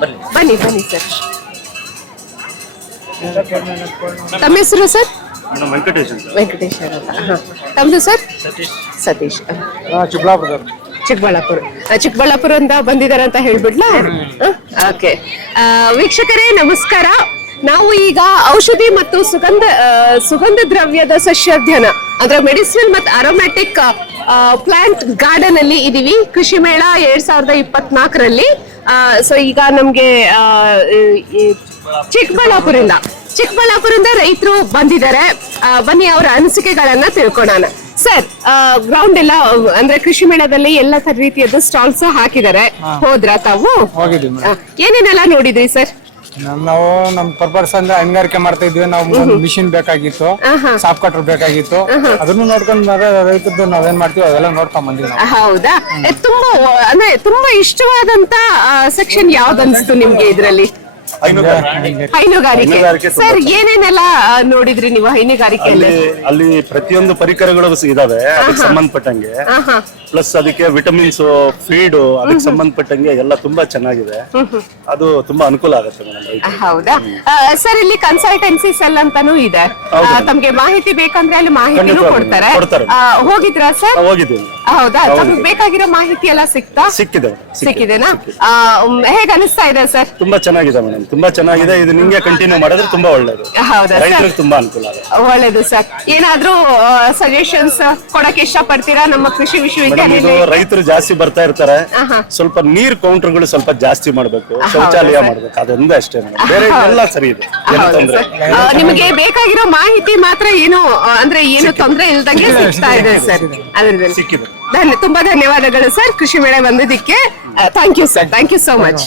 ಬನ್ನಿ ಬನ್ನಿ ಸರ್. ತಮ್ಮ ಹೆಸರು ಸರ್? ವೆಂಕಟೇಶ್ ವೆಂಕಟೇಶ್ ಅಂತ. ತಮ್ಮದು ಸರ್? ಸತೀಶ್. ಚಿಕ್ಕಬಳ್ಳಾಪುರ ಅಂತ ಬಂದಿದ್ದಾರೆ ಅಂತ ಹೇಳ್ಬಿಡ್ಲಾ? ಓಕೆ. ವೀಕ್ಷಕರೇ ನಮಸ್ಕಾರ. ನಾವು ಈಗ ಔಷಧಿ ಮತ್ತು ಸುಗಂಧ ದ್ರವ್ಯದ ಸಸ್ಯಾಧ್ಯಯನ ಅಂದ್ರೆ ಮೆಡಿಸಿನಲ್ ಮತ್ತು ಅರೋಮ್ಯಾಟಿಕ್ ಪ್ಲಾಂಟ್ ಗಾರ್ಡನ್ ಅಲ್ಲಿ ಇದೀವಿ. ಕೃಷಿ ಮೇಳ 2024ರಲ್ಲಿ. ಸೊ ಈಗ ನಮ್ಗೆ ಚಿಕ್ಕಬಳ್ಳಾಪುರದಿಂದ ರೈತರು ಬಂದಿದ್ದಾರೆ. ಬನ್ನಿ ಅವರ ಅನಿಸಿಕೆಗಳನ್ನ ತಿಳ್ಕೊಳ್ಳೋಣ. ಸರ್, ಗ್ರೌಂಡ್ ಎಲ್ಲ ಅಂದ್ರೆ ಕೃಷಿ ಮೇಳದಲ್ಲಿ ಎಲ್ಲ ರೀತಿಯದ್ದು ಸ್ಟಾಲ್ಸ್ ಹಾಕಿದ್ದಾರೆ. ಹೋದ್ರಾ ತಾವು? ಏನೇನೆಲ್ಲ ನೋಡಿದ್ರಿ ಸರ್? ನಾವು ನಮ್ ಪರ್ಪಸ್ ಅಂದ್ರೆ ಹೈನುಗಾರಿಕೆ ಮಾಡ್ತಾ ಇದ್ವಿ. ನಾವು ಒಂದು ಮಿಷಿನ್ ಬೇಕಾಗಿತ್ತು, ಸಾಫ್ ಕಟರ್ ಬೇಕಾಗಿತ್ತು. ಅದನ್ನು ನೋಡ್ಕೊಂಡ್ ರೈತದ್ದು ನಾವೇನ್ ಮಾಡ್ತೀವಿ ಅದೆಲ್ಲ ನೋಡ್ಕೊಂಡ್ ಬಂದಿವಿ. ಹೌದಾ? ತುಂಬಾ ಇಷ್ಟವಾದಂತ ಸೆಕ್ಷನ್ ಯಾವ್ದು ಅನ್ಸ್ತು ನಿಮ್ಗೆ ಇದ್ರಲ್ಲಿ? ಹೈನುಗಾರಿಕೆ. ಸರ್, ಏನೇನೆಲ್ಲ ನೋಡಿದ್ರಿ ನೀವು ಹೈನುಗಾರಿಕೆಯಲ್ಲಿ? ಅಲ್ಲಿ ಪ್ರತಿಯೊಂದು ಪರಿಕರಗಳು ಇದಾವೆ ಅದಕ್ಕೆ ಸಂಬಂಧಪಟ್ಟಂಗೆ. ಪ್ಲಸ್ ಅದಕ್ಕೆ ವಿಟಮಿನ್ಸ್, ಫೀಡ್ ಅದಕ್ಕೆ ಸಂಬಂಧಪಟ್ಟಂಗೆ ಎಲ್ಲ ತುಂಬಾ ಚೆನ್ನಾಗಿದೆ. ಅದು ತುಂಬಾ ಅನುಕೂಲ ಆಗುತ್ತೆ ಮೇಡಮ್. ಹೌದಾ ಸರ್? ಇಲ್ಲಿ ಕನ್ಸಲ್ಟೆನ್ಸಿ ಸೆಲ್ ಅಂತಾನೂ ಇದೆ. ತಮ್ಗೆ ಮಾಹಿತಿ ಬೇಕಂದ್ರೆ ಅಲ್ಲಿ ಮಾಹಿತಿನೂ ಕೊಡ್ತಾರೆ. ಹೋಗಿದ್ರಾ ಸರ್? ಹೋಗಿದ್ದೀನಿ. ಹೌದಾ? ತಮ್ಗೆ ಬೇಕಾಗಿರೋ ಮಾಹಿತಿ ಎಲ್ಲ ಸಿಕ್ಕಿದೆನಾ? ಹೇಗ ಅನಿಸ್ತಾ ಇದೆ ಸರ್? ತುಂಬಾ ಚೆನ್ನಾಗಿದೆ ಮೇಡಮ್, ತುಂಬಾ ಚೆನ್ನಾಗಿದೆ. ಇದು ನಿಮ್ಗೆ ಕಂಟಿನ್ಯೂ ಮಾಡಿದ್ರೆ ತುಂಬಾ ಒಳ್ಳೇದು. ಹೌದಾ? ರೈತರಿಗೆ ತುಂಬಾ ಅನುಕೂಲ ಆಗುತ್ತೆ. ಒಳ್ಳೇದು ಸರ್. ಏನಾದ್ರೂ ಸಜೆಷನ್ಸ್ ಕೊಡಕ್ಕೆ ಇಷ್ಟಪಡ್ತೀರಾ? ನಮ್ಮ ಕೃಷಿ ವಿಶ್ವವಿದ್ಯಾಲಯ ರೈತರು ಜಾಸ್ತಿ ಬರ್ತಾ ಇರ್ತಾರೆ. ಸ್ವಲ್ಪ ನೀರ್ ಕೌಂಟರ್ಗಳು ಸ್ವಲ್ಪ ಜಾಸ್ತಿ ಮಾಡ್ಬೇಕು, ಶೌಚಾಲಯ ಮಾಡ್ಬೇಕು, ಅದೊಂದೇ ಅಷ್ಟೇ. ಬೇರೆ ಎಲ್ಲ ಸರಿ ಇದೆ, ನಿಮಗೆ ಬೇಕಾಗಿರೋ ಮಾಹಿತಿ ಮಾತ್ರ ಏನು ತೊಂದರೆ ಇಲ್ದಂಗೆ ಸಿಗ್ತಾ ಇದೆ ಸರ್. ಅದರಲ್ಲಿ ಸಿಕ್ಕಿದೆ. ತುಂಬಾ ಧನ್ಯವಾದಗಳು ಸರ್ ಕೃಷಿ ಮೇಳ ಬಂದಿದ್ದಕ್ಕೆ. Thank you sir, thank you so much.